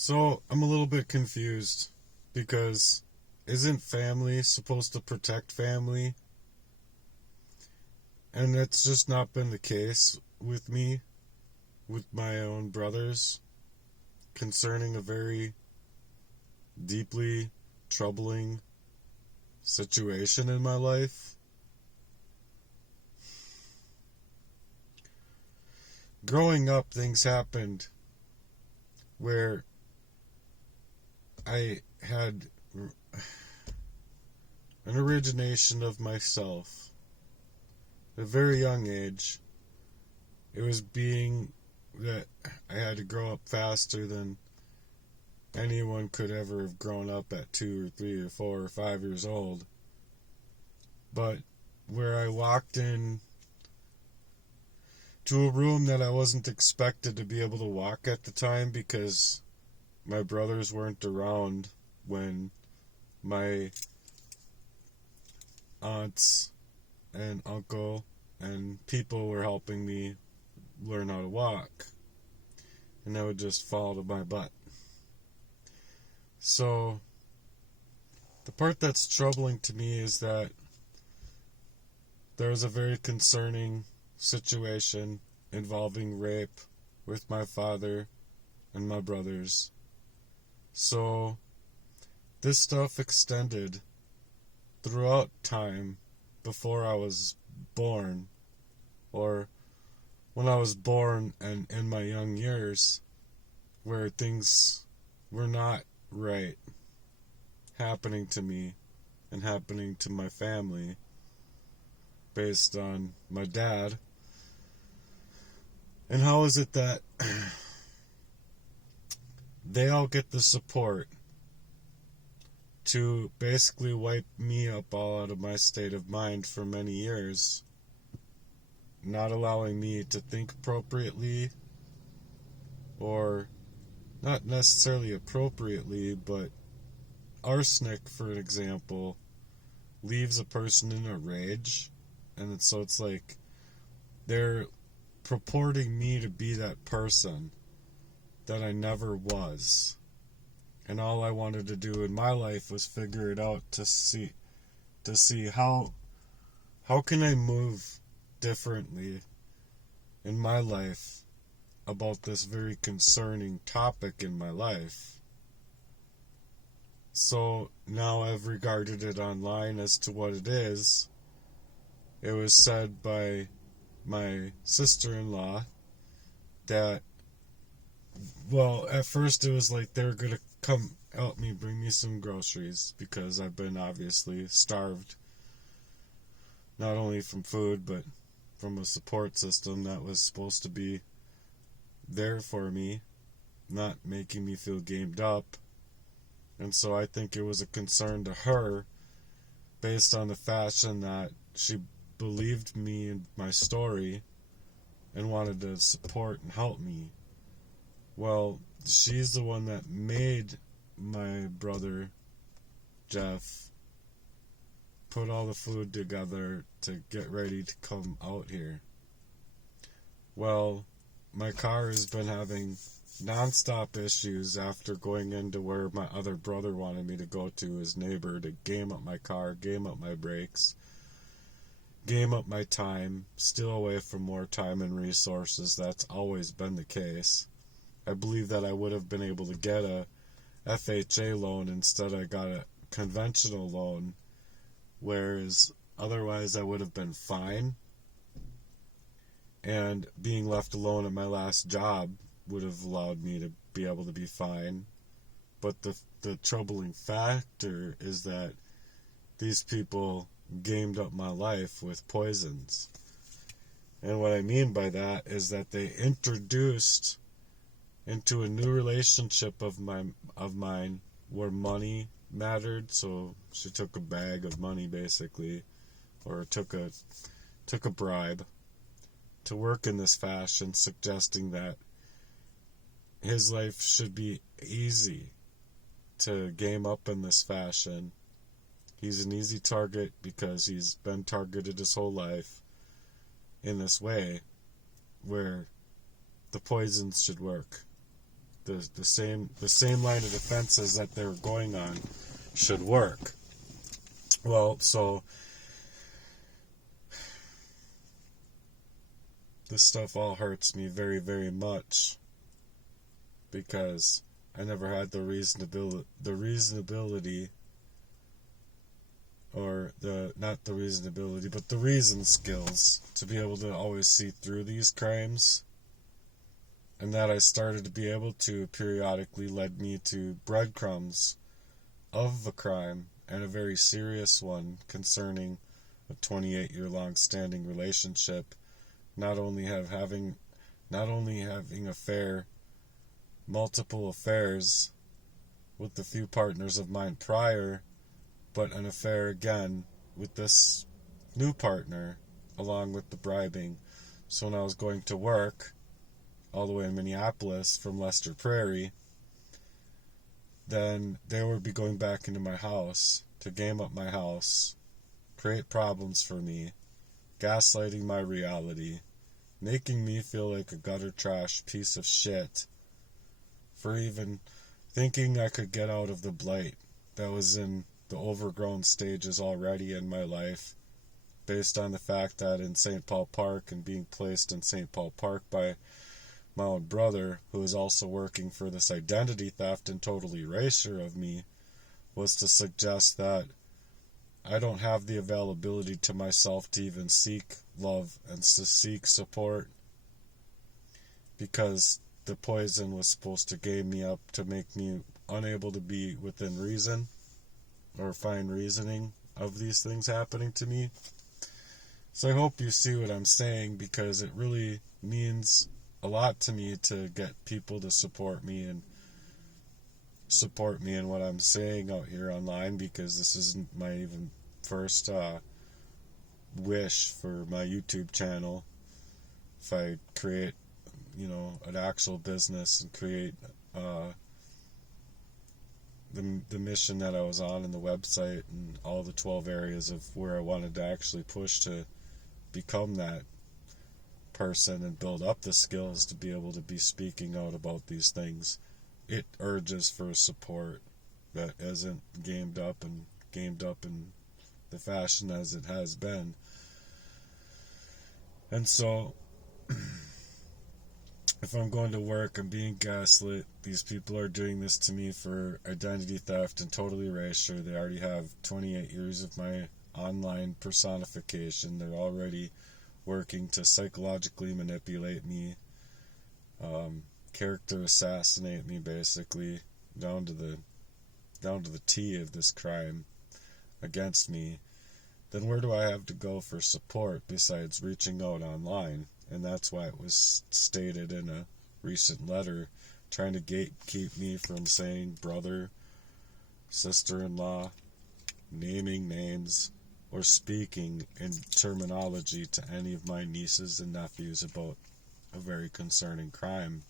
So I'm a little bit confused because isn't family supposed to protect family? And that's just not been the case with me, with my own brothers, concerning a very deeply troubling situation in my life. Growing up, things happened where I had an origination of myself at a very young age. It was being that I had to grow up faster than anyone could ever have grown up at 2 or 3 or 4 or 5 years old. But where I walked in to a room that I wasn't expected to be able to walk at the time because my brothers weren't around when my aunts and uncle and people were helping me learn how to walk. And I would just fall to my butt. So, the part that's troubling to me is that there was a very concerning situation involving rape with my father and my brothers. So, this stuff extended throughout time before I was born, or when I was born and in my young years, where things were not right happening to me and happening to my family based on my dad. And how is it that they all get the support to basically wipe me up all out of my state of mind for many years, not allowing me to think appropriately, or not necessarily appropriately, but arsenic, for an example, leaves a person in a rage, and so it's like they're purporting me to be that person that I never was. And all I wanted to do in my life was figure it out to see how can I move differently in my life about this very concerning topic in my life. So now I've regarded it online as to what it is. It was said by my sister-in-law that, well, at first it was like they were going to come help me bring me some groceries because I've been obviously starved, not only from food but from a support system that was supposed to be there for me, not making me feel gamed up. And so I think it was a concern to her based on the fashion that she believed me in my story and wanted to support and help me. Well, she's the one that made my brother Jeff put all the food together to get ready to come out here. Well, my car has been having non-stop issues after going into where my other brother wanted me to go to, his neighbor, to game up my car, game up my brakes, game up my time, steal away from more time and resources. That's always been the case. I believe that I would have been able to get a FHA loan. Instead I got a conventional loan, whereas otherwise I would have been fine. And being left alone at my last job would have allowed me to be able to be fine. But the troubling factor is that these people gamed up my life with poisons. And what I mean by that is that they introduced into a new relationship of mine where money mattered. So she took a bag of money basically, or took a bribe to work in this fashion, suggesting that his life should be easy to game up in this fashion. He's an easy target because he's been targeted his whole life in this way, where the poisons should work. the same line of defenses that they were going on should work. Well, so this stuff all hurts me very, very much because I never had the reasonability, or not the reasonability, but the reason skills to be able to always see through these crimes. And that I started to be able to periodically led me to breadcrumbs of a crime, and a very serious one concerning a 28-year-long standing relationship. Not only having multiple affairs with the few partners of mine prior, but an affair again with this new partner, along with the bribing. So when I was going to work all the way in Minneapolis from Lester Prairie, then they would be going back into my house to game up my house, create problems for me, gaslighting my reality, making me feel like a gutter trash piece of shit for even thinking I could get out of the blight that was in the overgrown stages already in my life, based on the fact that in St. Paul Park and being placed in St. Paul Park by my own brother, who is also working for this identity theft and total erasure of me, was to suggest that I don't have the availability to myself to even seek love and to seek support, because the poison was supposed to game me up to make me unable to be within reason or find reasoning of these things happening to me. So I hope you see what I'm saying, because it really means a lot to me to get people to support me in what I'm saying out here online, because this isn't my even first wish for my YouTube channel. If I create, an actual business and create the mission that I was on in the website and all the 12 areas of where I wanted to actually push to become that person and build up the skills to be able to be speaking out about these things, it urges for support that isn't gamed up in the fashion as it has been. And so if I'm going to work, I'm being gaslit. These people are doing this to me for identity theft and total erasure. They already have 28 years of my online personification. They're already working to psychologically manipulate me, character assassinate me, basically, down to the T of this crime against me. Then where do I have to go for support besides reaching out online? And that's why it was stated in a recent letter, trying to gatekeep me from saying brother, sister-in-law, naming names, or speaking in terminology to any of my nieces and nephews about a very concerning crime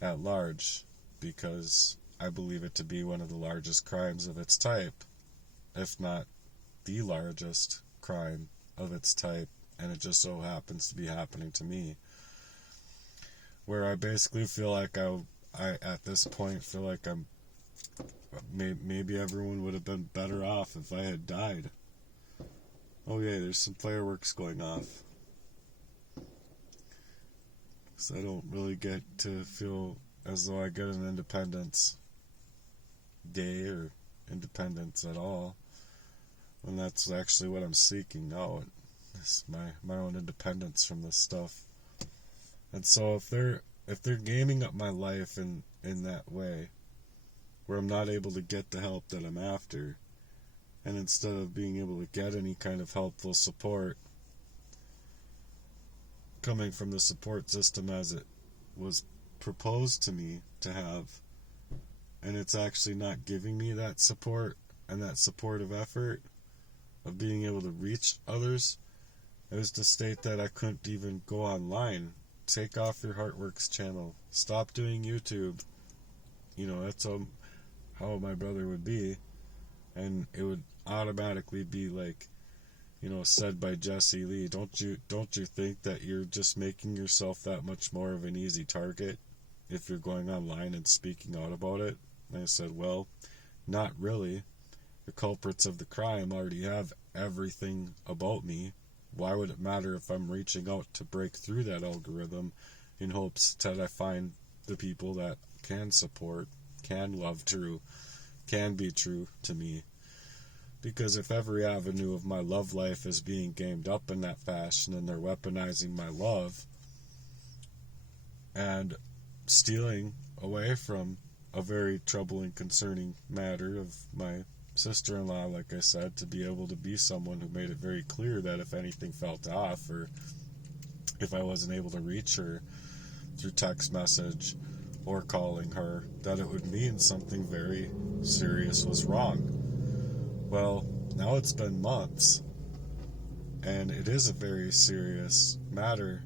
at large, because I believe it to be one of the largest crimes of its type, if not the largest crime of its type, and it just so happens to be happening to me, where I basically feel like I at this point feel like I'm maybe everyone would have been better off if I had died. Oh yeah, there's some fireworks going off, so I don't really get to feel as though I get an Independence Day or independence at all, when that's actually what I'm seeking out. It's my own independence from this stuff. And so if they're gaming up my life in that way, where I'm not able to get the help that I'm after, and instead of being able to get any kind of helpful support coming from the support system as it was proposed to me to have, and it's actually not giving me that support and that supportive effort of being able to reach others, it was to state that I couldn't even go online. Take off your Heartworks channel. Stop doing YouTube. That's how my brother would be. And it would automatically be like, said by Jesse Lee, don't you think that you're just making yourself that much more of an easy target if you're going online and speaking out about it. And I said, well, not really. The culprits of the crime already have everything about me. Why would it matter if I'm reaching out to break through that algorithm in hopes that I find the people that can support, can love true, can be true to me? Because if every avenue of my love life is being gamed up in that fashion and they're weaponizing my love and stealing away from a very troubling, concerning matter of my sister-in-law, like I said, to be able to be someone who made it very clear that if anything felt off or if I wasn't able to reach her through text message or calling her, that it would mean something very serious was wrong. Well, now it's been months, and it is a very serious matter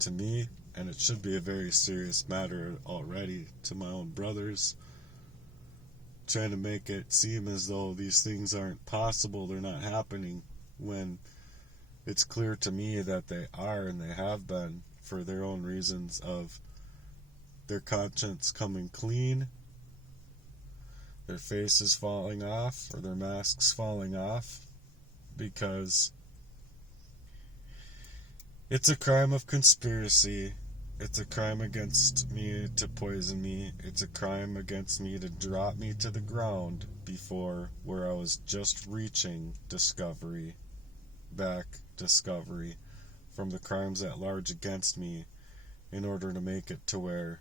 to me, and it should be a very serious matter already to my own brothers, trying to make it seem as though these things aren't possible, they're not happening, when it's clear to me that they are, and they have been, for their own reasons of their conscience coming clean, their faces falling off, or their masks falling off, because it's a crime of conspiracy. It's a crime against me to poison me. It's a crime against me to drop me to the ground before where I was just reaching discovery from the crimes at large against me in order to make it to where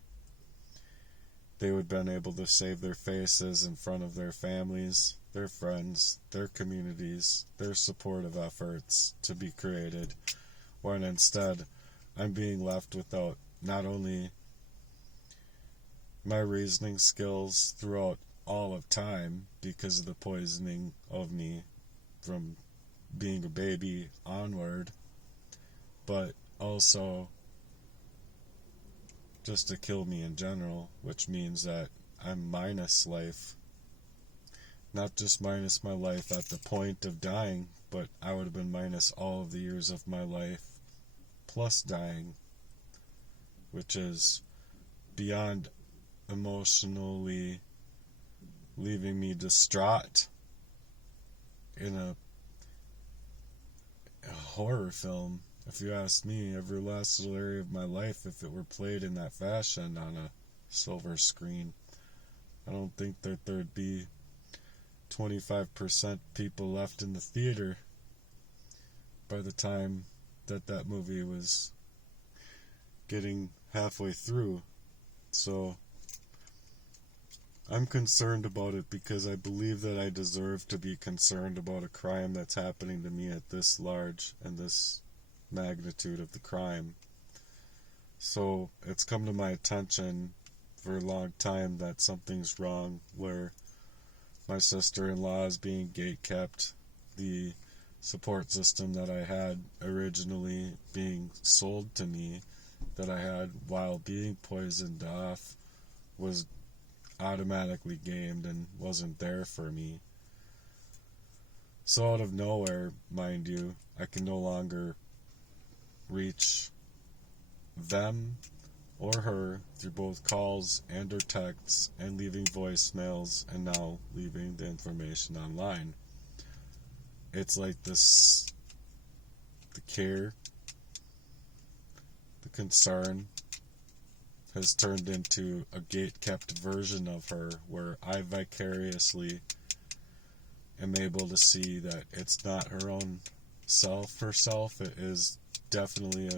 they would have been able to save their faces in front of their families, their friends, their communities, their supportive efforts to be created, when instead I'm being left without not only my reasoning skills throughout all of time because of the poisoning of me from being a baby onward, but also just to kill me in general, which means that I'm minus life. Not just minus my life at the point of dying, but I would have been minus all of the years of my life plus dying, which is beyond emotionally leaving me distraught in a horror film. If you ask me, every last little area of my life, if it were played in that fashion on a silver screen, I don't think that there'd be 25% people left in the theater by the time that movie was getting halfway through. So I'm concerned about it because I believe that I deserve to be concerned about a crime that's happening to me at this large and this magnitude of the crime. So it's come to my attention for a long time that something's wrong, where my sister-in-law is being gatekept, the support system that I had originally being sold to me, that I had while being poisoned off, was automatically gamed and wasn't there for me. So out of nowhere, mind you, I can no longer reach them or her through both calls and or texts and leaving voicemails and now leaving the information online. It's like this, the care, the concern has turned into a gate-kept version of her where I vicariously am able to see that it's not her own herself. It is definitely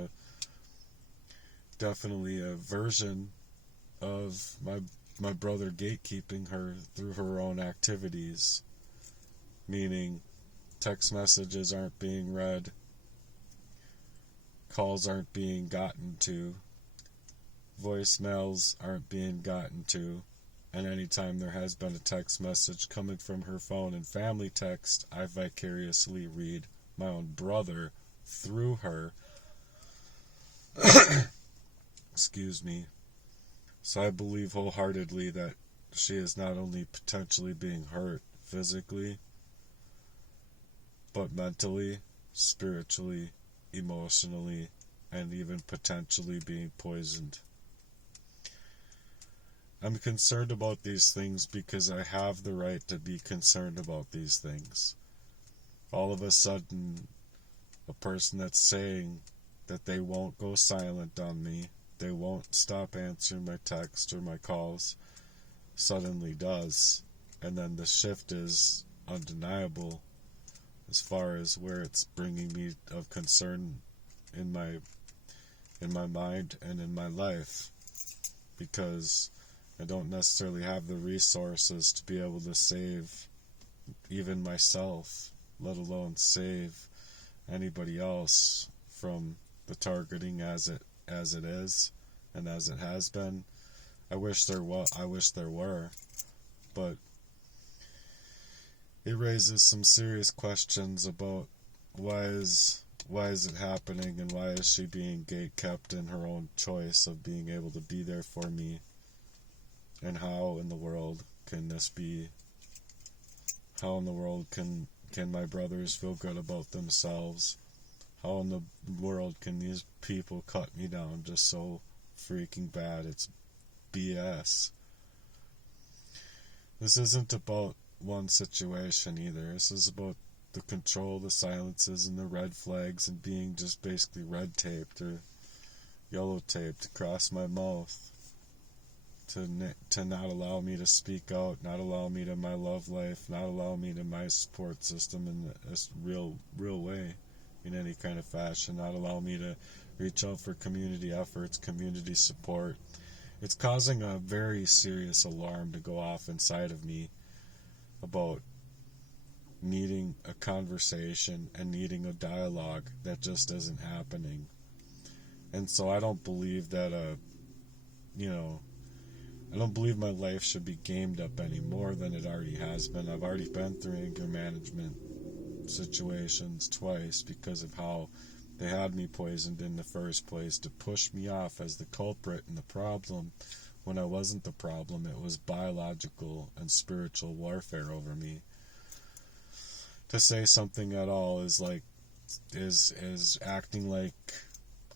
a version of my brother gatekeeping her through her own activities, meaning text messages aren't being read, calls aren't being gotten to, voicemails aren't being gotten to, and anytime there has been a text message coming from her phone and family text, I vicariously read my own brother through her. Excuse me. So I believe wholeheartedly that she is not only potentially being hurt physically, but mentally, spiritually, emotionally, and even potentially being poisoned. I'm concerned about these things because I have the right to be concerned about these things. All of a sudden, a person that's saying that they won't go silent on me, they won't stop answering my texts or my calls, suddenly does. And then the shift is undeniable as far as where it's bringing me of concern in my mind and in my life, because I don't necessarily have the resources to be able to save even myself, let alone save anybody else from the targeting as it is and as it has been. I wish there were, but it raises some serious questions about why is it happening, and why is she being gatekept in her own choice of being able to be there for me, and how in the world can this be? How in the world can my brothers feel good about themselves? How in the world can these people cut me down just so freaking bad? It's BS. This isn't about one situation either. This is about the control, the silences, and the red flags, and being just basically red taped or yellow taped across my mouth to not allow me to speak out, not allow me to my love life, not allow me to my support system in a real way, in any kind of fashion, not allow me to reach out for community efforts, community support. It's causing a very serious alarm to go off inside of me about needing a conversation and needing a dialogue that just isn't happening. And so I don't believe that I don't believe my life should be gamed up any more than it already has been. I've already been through anger management situations twice because of how they had me poisoned in the first place to push me off as the culprit and the problem, when I wasn't the problem. It was biological and spiritual warfare over me. To say something at all is acting like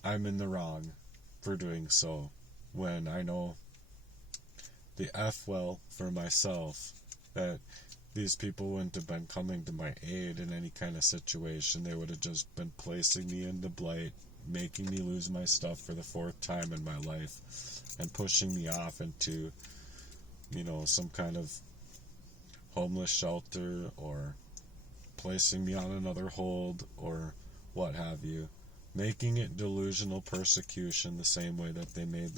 I'm in the wrong for doing so, when I know the well for myself that these people wouldn't have been coming to my aid in any kind of situation. They would have just been placing me into blight, making me lose my stuff for the fourth time in my life, and pushing me off into, some kind of homeless shelter, or placing me on another hold, or what have you. Making it delusional persecution the same way that they made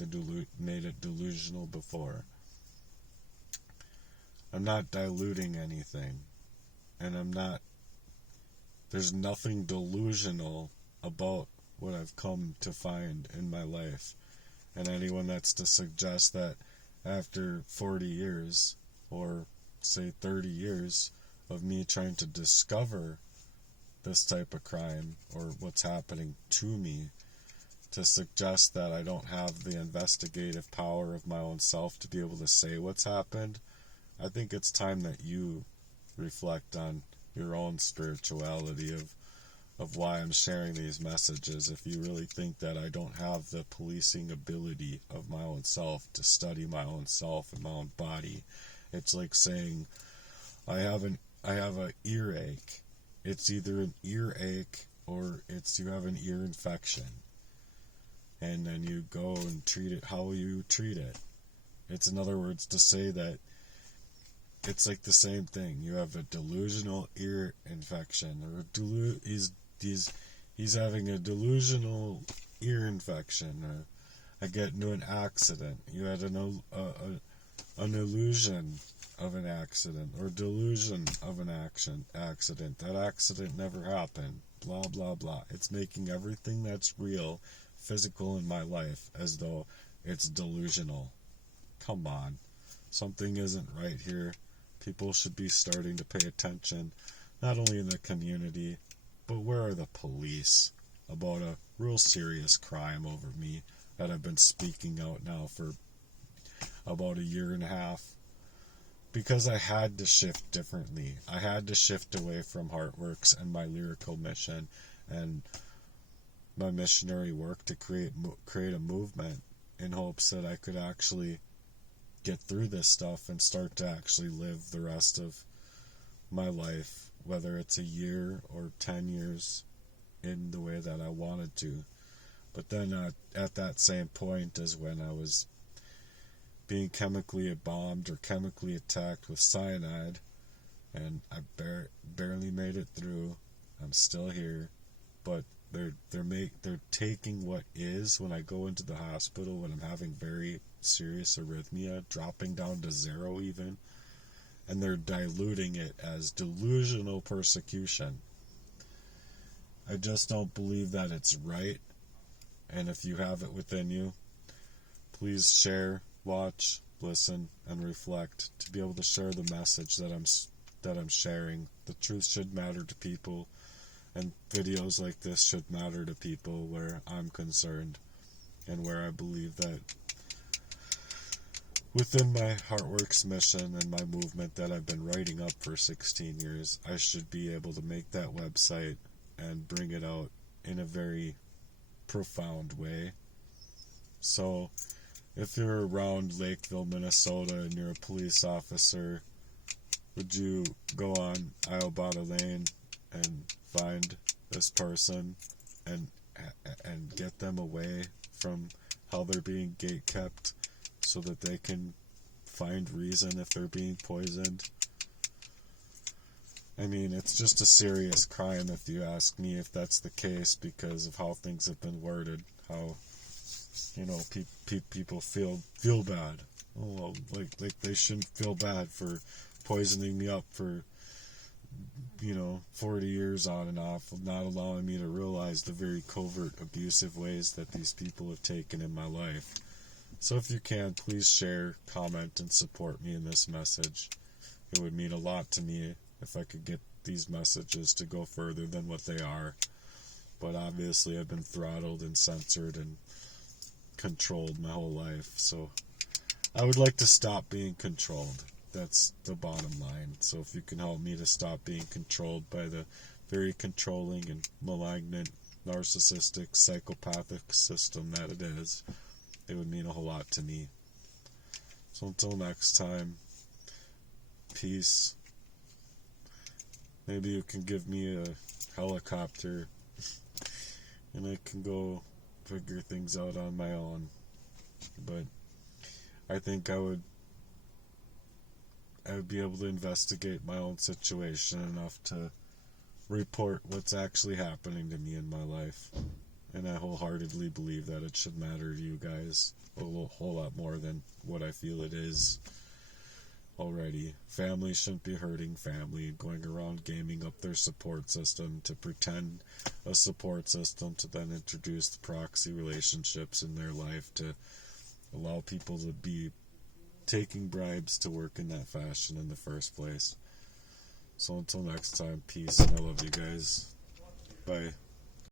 it delusional before. I'm not diluting anything, and there's nothing delusional about what I've come to find in my life. And anyone that's to suggest that after 40 years, or say 30 years, of me trying to discover this type of crime, or what's happening to me, to suggest that I don't have the investigative power of my own self to be able to say what's happened, I think it's time that you reflect on your own spirituality of why I'm sharing these messages. If you really think that I don't have the policing ability of my own self to study my own self and my own body, it's like saying I have an earache. It's either an earache or you have an ear infection, and then you go and treat it how you treat it. It's, in other words, to say that it's like the same thing. You have a delusional ear infection, or he's having a delusional ear infection, or I get into an accident. You had an illusion of an accident, or delusion of an accident. That accident never happened. Blah blah blah. It's making everything that's real, physical in my life, as though it's delusional. Come on, something isn't right here. People should be starting to pay attention, not only in the community, but where are the police about a real serious crime over me that I've been speaking out now for about a year and a half? Because I had to shift differently. I had to shift away from Heartworks and my lyrical mission and my missionary work to create a movement, in hopes that I could actually get through this stuff and start to actually live the rest of my life, whether it's a year or 10 years, in the way that I wanted to. But then at that same point is when I was being chemically bombed or chemically attacked with cyanide, and I barely made it through. I'm still here, but they're taking what is, when I go into the hospital when I'm having very serious arrhythmia, dropping down to 0 even, and they're diluting it as delusional persecution. I just don't believe that it's right. And if you have it within you, please share, watch, listen, and reflect to be able to share the message that I'm sharing. The truth should matter to people, and videos like this should matter to people where I'm concerned, and where I believe that within my Heartworks mission and my movement that I've been writing up for 16 years, I should be able to make that website and bring it out in a very profound way. So if you're around Lakeville, Minnesota, and you're a police officer, would you go on Iobata Lane and find this person and get them away from how they're being gatekept, so that they can find reason if they're being poisoned? I mean, it's just a serious crime if you ask me, if that's the case, because of how things have been worded. How, people feel bad. Oh, well, like they shouldn't feel bad for poisoning me up for 40 years on and off, not allowing me to realize the very covert abusive ways that these people have taken in my life. So if you can, please share, comment, and support me in this message. It would mean a lot to me if I could get these messages to go further than what they are. But obviously I've been throttled and censored and controlled my whole life. So I would like to stop being controlled. That's the bottom line. So if you can help me to stop being controlled by the very controlling and malignant, narcissistic, psychopathic system that it is, it would mean a whole lot to me. So until next time, peace. Maybe you can give me a helicopter and I can go figure things out on my own. But I think I would be able to investigate my own situation enough to report what's actually happening to me in my life. And I wholeheartedly believe that it should matter to you guys a whole lot more than what I feel it is already. Family shouldn't be hurting family, going around gaming up their support system to pretend a support system, to then introduce the proxy relationships in their life to allow people to be taking bribes to work in that fashion in the first place. So until next time, peace, and I love you guys. Bye.